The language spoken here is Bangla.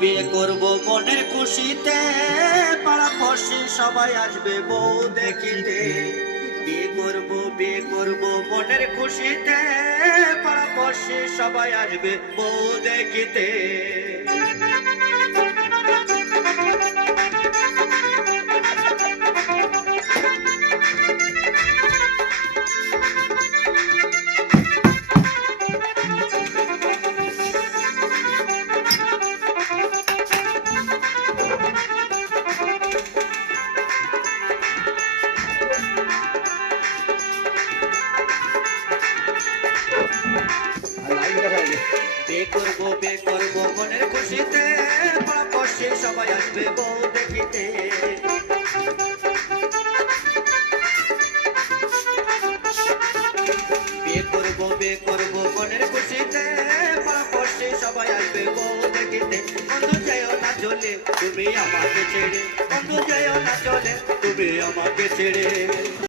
বিয়ে করব মনের খুশিতে, পাড়াপড়শি সবাই আসবে বউ দেখিতে। বিয়ে করব মনের খুশিতে, পাড়াপড়শি সবাই আসবে বউ দেখিতে। বিয়ে করব মনের খুশিতে, পাড়াপড়শি সবাই আসবে বউ দেখিতে। বিয়ে করব মনের খুশিতে, পাড়াপড়শি সবাই আসবে বউ দেখিতে। বন্ধু যেও না চলে তুমি আমাকে ছেড়ে, বন্ধু যেও না চলে তুমি আমাকে ছেড়ে।